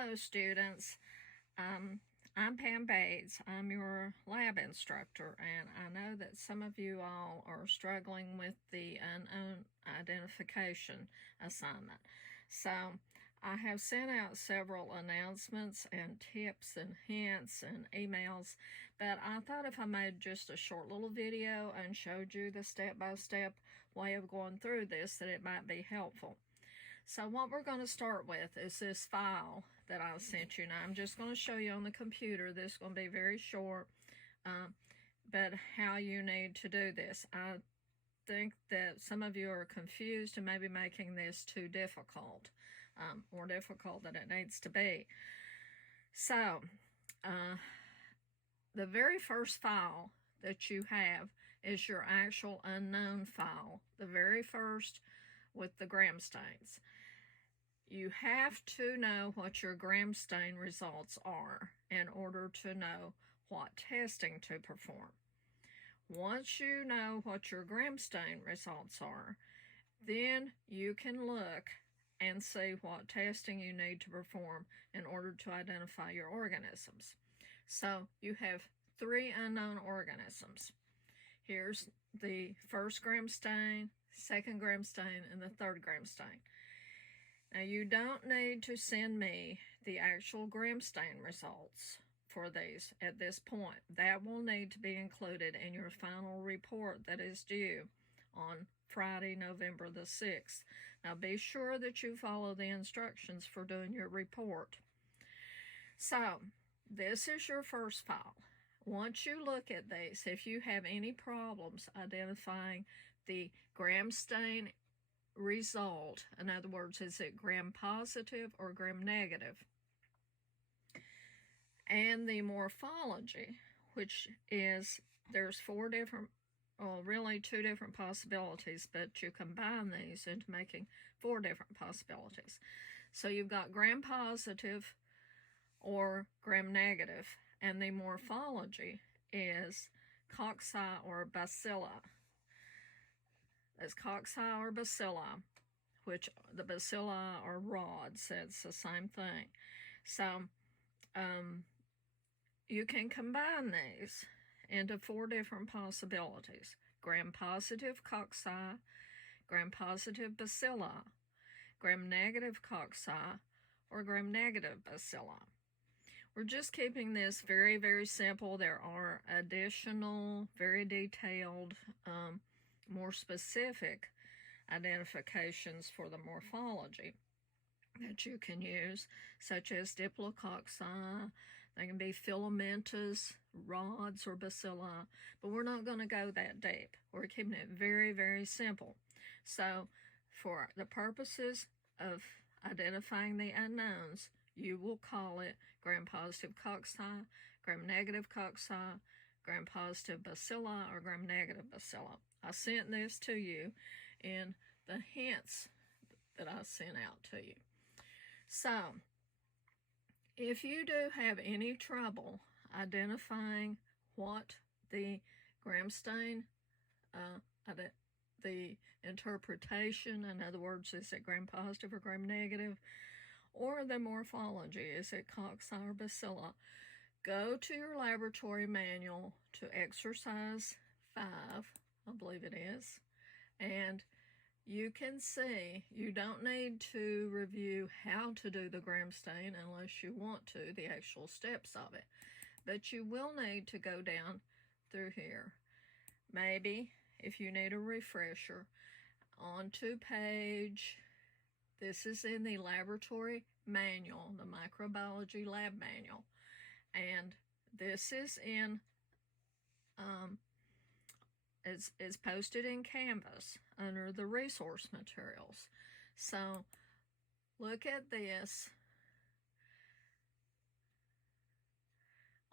Hello students, I'm Pam Bates. I'm your lab instructor, and I know that some of you all are struggling with the unknown identification assignment. So I have sent out several announcements and tips and hints and emails, but I thought if I made just a short little video and showed you the step-by-step way of going through this, that it might be helpful. So what we're going to start with is this file that I sent you. Now I'm just going to show you on the computer. This is going to be very short, but how you need to do this. I think that some of you are confused and maybe making this too difficult, more difficult than it needs to be. So the very first file that you have is your actual unknown file, the very first with the gram stains. You have to know what your gram stain results are in order to know what testing to perform. Once you know what your gram stain results are, then you can look and see what testing you need to perform in order to identify your organisms. So you have 3 unknown organisms. Here's the first gram stain, second gram stain, and the third gram stain. Now you don't need to send me the actual gram stain results for these at this point. That will need to be included in your final report that is due on Friday, November the 6th. Now be sure that you follow the instructions for doing your report. So this is your first file. Once you look at these, if you have any problems identifying the gram stain result, in other words, is it gram positive or gram negative, and the morphology, which is, there's 4 different, well, really 2 different possibilities, but you combine these into making 4 different possibilities. So you've got gram positive or gram negative, and the morphology is cocci or bacilli. It's cocci or bacilli, which the bacilli are rods, so it's the same thing. So you can combine these into 4 different possibilities: gram positive cocci, gram positive bacilli, gram negative cocci, or gram negative bacilli. We're just keeping this very, very simple. There are additional, very detailed, more specific identifications for the morphology that you can use, such as diplococci. They can be filamentous rods or bacilli, but we're not going to go that deep. We're keeping it very, very simple. So for the purposes of identifying the unknowns, you will call it gram positive cocci, gram negative cocci, gram positive bacilli, or gram negative bacilli. I sent this to you in the hints that I sent out to you. So if you do have any trouble identifying what the gram stain, the interpretation, in other words, is it gram positive or gram negative, or the morphology, is it cocci or bacilli, go to your laboratory manual to exercise 5, I believe it is, and you can see you don't need to review how to do the gram stain unless you want to, the actual steps of it, but you will need to go down through here. Maybe if you need a refresher, onto page, this is in the laboratory manual, the microbiology lab manual, and this is in it's posted in Canvas under the resource materials. So look at this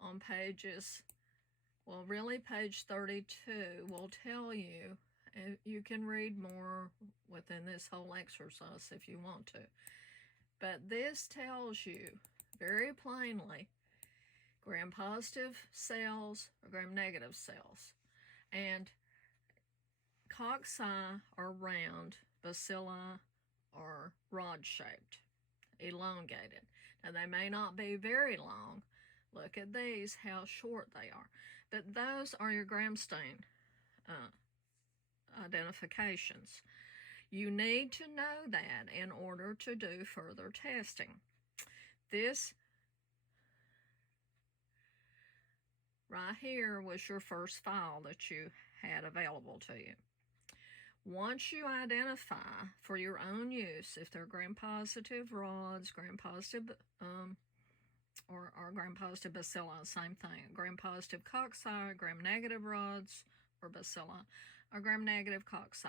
on pages, well, really page 32 will tell you, and you can read more within this whole exercise if you want to, but this tells you very plainly gram positive cells or gram negative cells. And cocci are round, bacilli are rod-shaped, elongated. Now, they may not be very long. Look at these, how short they are. But those are your gram stain identifications. You need to know that in order to do further testing. This right here was your first file that you had available to you. Once you identify for your own use, if they're gram-positive rods, gram-positive or gram-positive bacilli, same thing, gram-positive cocci, gram-negative rods or bacilli, or gram-negative cocci,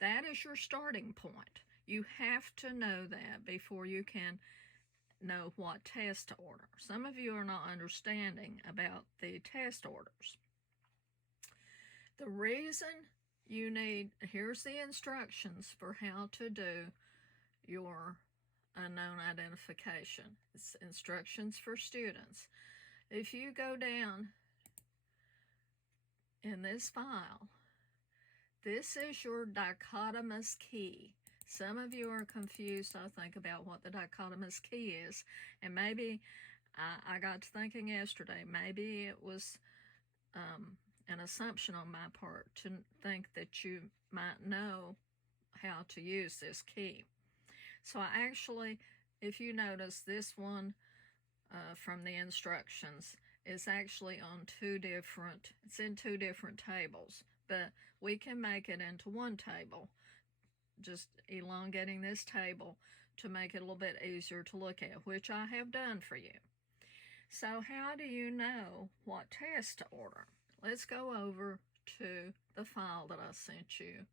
that is your starting point. You have to know that before you can know what test to order. Some of you are not understanding about the test orders. The reason you need, here's the instructions for how to do your unknown identification. It's instructions for students. If you go down in this file, this is your dichotomous key. Some of you are confused, I think, about what the dichotomous key is. And maybe I got to thinking yesterday, maybe it was an assumption on my part to think that you might know how to use this key. So I actually, if you notice, this one from the instructions is actually on it's in two different tables, but we can make it into one table, just elongating this table to make it a little bit easier to look at, which I have done for you. So how do you know what test to order? Let's go over to the file that I sent you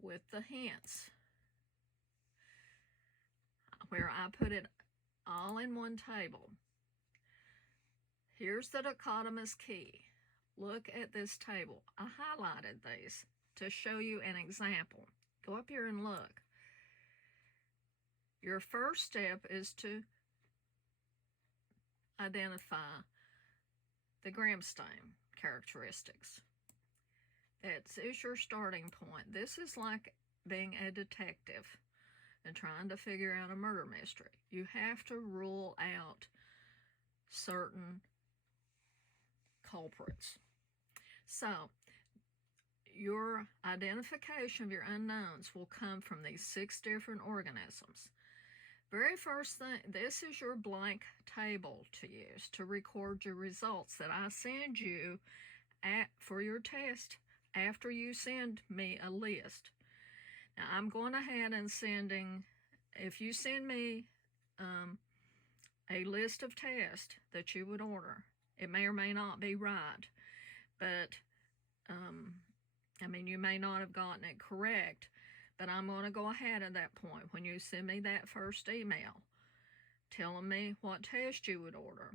with the hints, where I put it all in one table. Here's the dichotomous key. Look at this table. I highlighted these to show you an example. Go up here and look. Your first step is to identify the gram stain characteristics. That is your starting point. This is like being a detective and trying to figure out a murder mystery. You have to rule out certain culprits. So your identification of your unknowns will come from these 6 different organisms. Very first thing, this is your blank table to use to record your results that I send you for your test after you send me a list. Now I'm going ahead and sending, if you send me a list of tests that you would order, it may or may not be right, but I mean, you may not have gotten it correct, but I'm going to go ahead at that point when you send me that first email telling me what test you would order.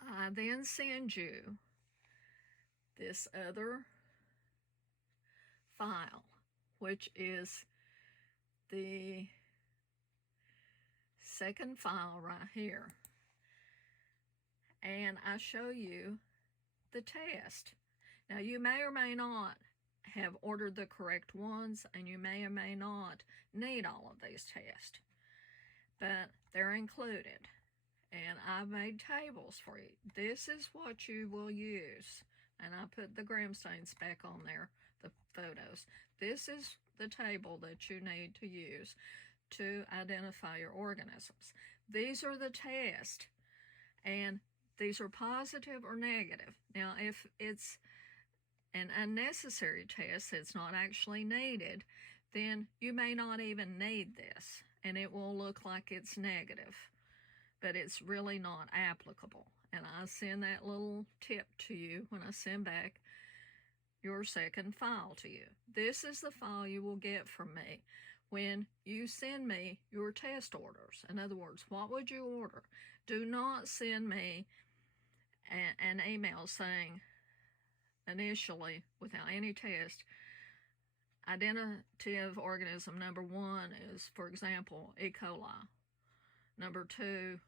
I then send you this other file, which is the second file right here. And I show you the test. Now, you may or may not have ordered the correct ones, and you may or may not need all of these tests, but they're included. And I've made tables for you. This is what you will use. And I put the gram stains back on there, the photos. This is the table that you need to use to identify your organisms. These are the tests, and these are positive or negative. Now, if it's an unnecessary test that's not actually needed, then you may not even need this, and it will look like it's negative, but it's really not applicable. And I send that little tip to you when I send back your second file to you. This is the file you will get from me when you send me your test orders. In other words, what would you order? Do not send me an email saying initially, without any test, identity organism number 1 is, for example, E. coli. Number 2,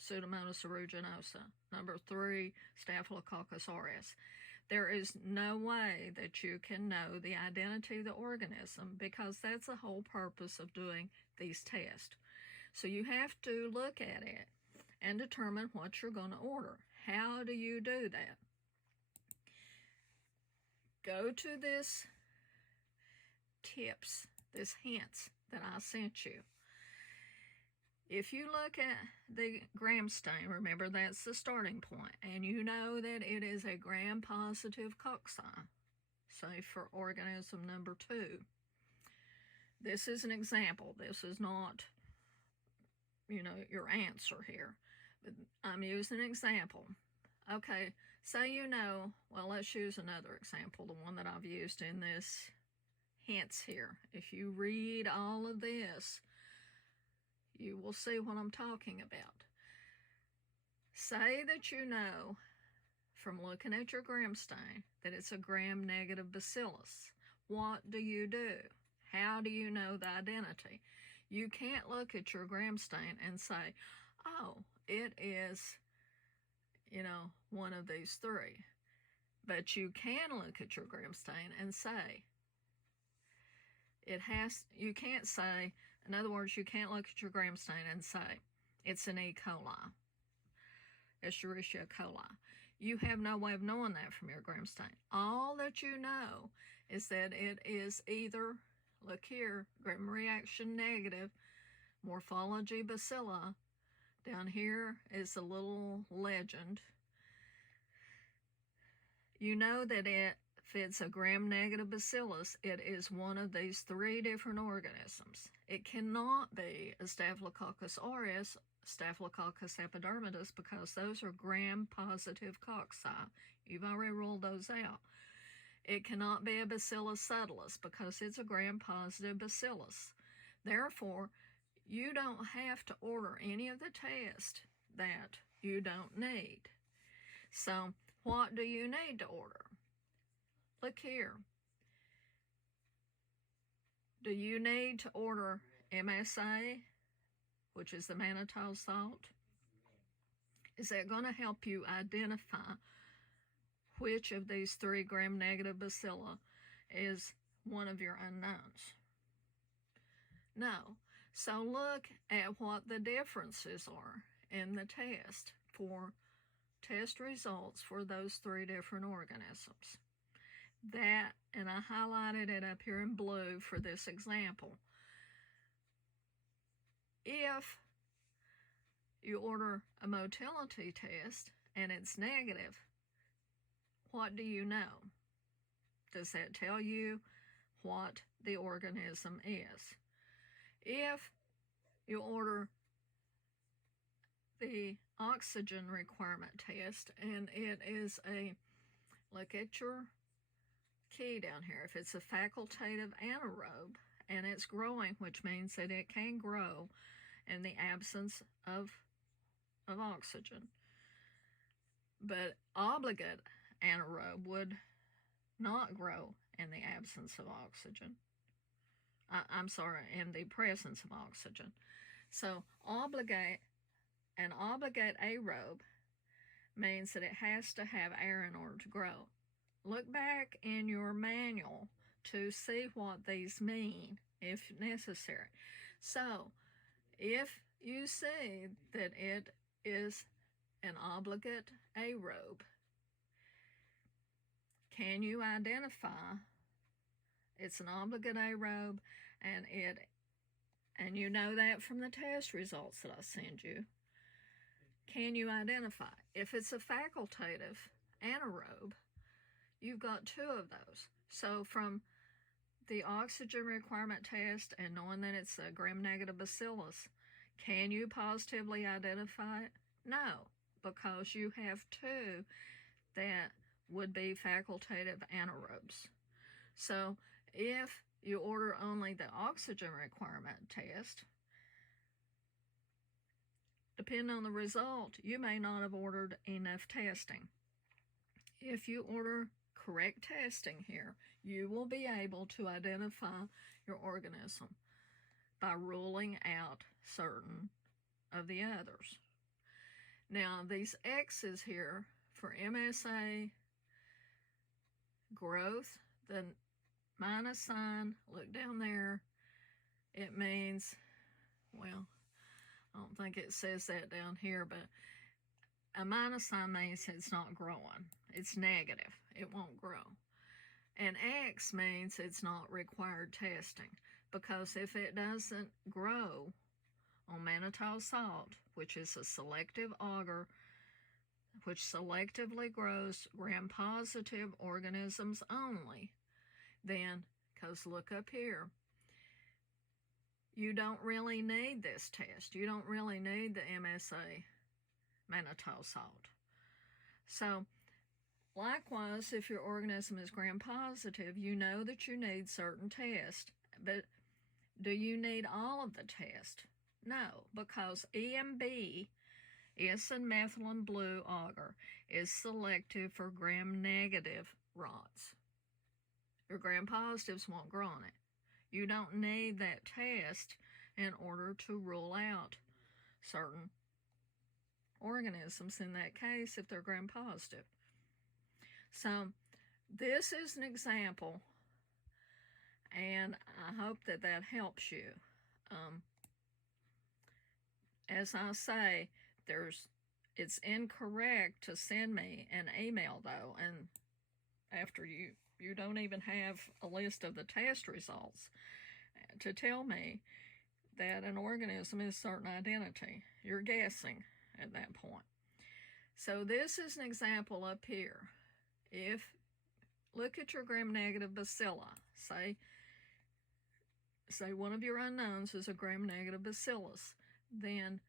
Pseudomonas aeruginosa. Number 3, Staphylococcus aureus. There is no way that you can know the identity of the organism, because that's the whole purpose of doing these tests. So you have to look at it and determine what you're going to order. How do you do that? Go to this tips, this hints that I sent you. If you look at the gram stain, remember that's the starting point, and you know that it is a gram-positive cocci, say for organism number 2. This is an example. This is not, your answer here. But I'm using an example. Okay, say well, let's use another example, the one that I've used in this hints here. If you read all of this, you will see what I'm talking about. Say that you know from looking at your gram stain that it's a gram-negative bacillus. What do you do? How do you know the identity? You can't look at your gram stain and say, oh, it is, one of these 3. But you can look at your gram stain and say, you can't say, in other words, you can't look at your gram stain and say, it's an E. coli, Escherichia coli. You have no way of knowing that from your gram stain. All that you know is that it is either, look here, gram reaction negative, morphology bacilla. Down here is a little legend. You know that if it's a gram-negative bacillus, it is one of these 3 different organisms. It cannot be a Staphylococcus aureus, Staphylococcus epidermidis, because those are gram-positive cocci. You've already ruled those out. It cannot be a Bacillus subtilis because it's a gram-positive bacillus. Therefore, you don't have to order any of the tests that you don't need. So, what do you need to order? Look here. Do you need to order MSA, which is the mannitol salt? Is that going to help you identify which of these 3 gram-negative bacilli is one of your unknowns? No. So look at what the differences are in the test results for those 3 different organisms. That, and I highlighted it up here in blue for this example. If you order a motility test and it's negative, what do you know? Does that tell you what the organism is? If you order the oxygen requirement test and it is look at your key down here, if it's a facultative anaerobe and it's growing, which means that it can grow in the absence of oxygen, but obligate anaerobe would not grow in the absence of oxygen. In the presence of oxygen. So an obligate aerobe means that it has to have air in order to grow. Look back in your manual to see what these mean if necessary. So, if you see that it is an obligate aerobe, can you identify it's an obligate aerobe and you know that from the test results that I send you? Can you identify? If it's a facultative anaerobe, you've got 2 of those. So from the oxygen requirement test and knowing that it's a gram-negative bacillus, can you positively identify it? No, because you have 2 that would be facultative anaerobes. So if you order only the oxygen requirement test, depending on the result, you may not have ordered enough testing. If you order correct testing here, you will be able to identify your organism by ruling out certain of the others. Now, these X's here for MSA, growth, the minus sign, look down there, it means, well, I don't think it says that down here, but a minus sign means it's not growing. It's negative. It won't grow. And X means it's not required testing, because if it doesn't grow on mannitol salt, which is a selective agar which selectively grows gram-positive organisms only, then, because look up here, you don't really need this test. You don't really need the MSA mannitol salt. So, likewise, if your organism is gram-positive, you know that you need certain tests, but do you need all of the tests? No, because EMB, S-methylene blue agar, is selective for gram-negative rods. Your gram-positives won't grow on it. You don't need that test in order to rule out certain organisms in that case if they're gram-positive. So this is an example, and I hope that that helps you. As I say, it's incorrect to send me an email though, and after you don't even have a list of the test results to tell me that an organism is a certain identity. You're guessing at that point. So this is an example up here. If look at your gram-negative bacilli, say one of your unknowns is a gram-negative bacillus, then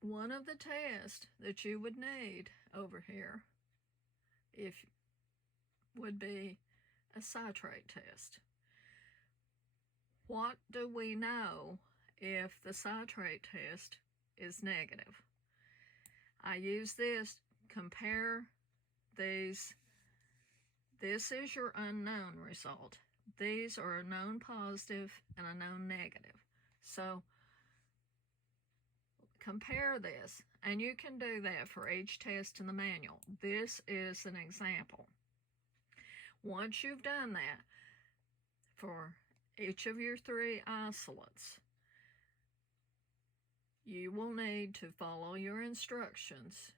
one of the tests that you would need over here would be a citrate test. What do we know if the citrate test is negative? I use this, compare these. This is your unknown result. These are a known positive and a known negative. So compare this, and you can do that for each test in the manual. This is an example. Once you've done that for each of your 3 isolates, you will need to follow your instructions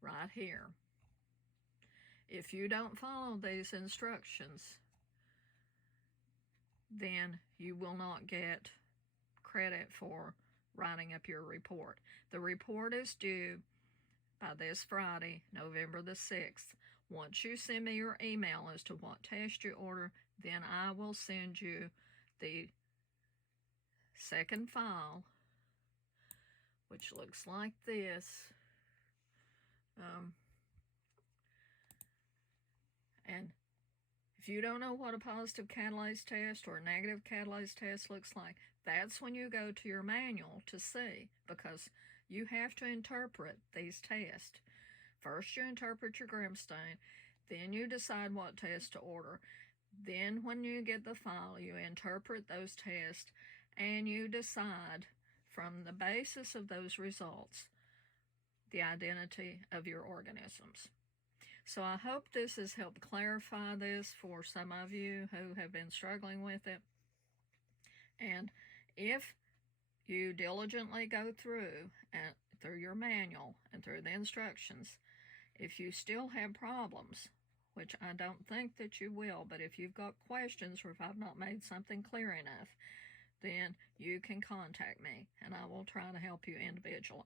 right here. If you don't follow these instructions, then you will not get credit for writing up your report. The report is due by this Friday, November the 6th. Once you send me your email as to what test you order, then I will send you the second file, which looks like this. And if you don't know what a positive catalase test or a negative catalase test looks like, that's when you go to your manual to see, because you have to interpret these tests. First, you interpret your gram stain, then you decide what test to order. Then when you get the file, you interpret those tests, and you decide from the basis of those results the identity of your organisms. So I hope this has helped clarify this for some of you who have been struggling with it. And if you diligently go through your manual and through the instructions, if you still have problems, which I don't think that you will, but if you've got questions or if I've not made something clear enough, then you can contact me and I will try to help you individually.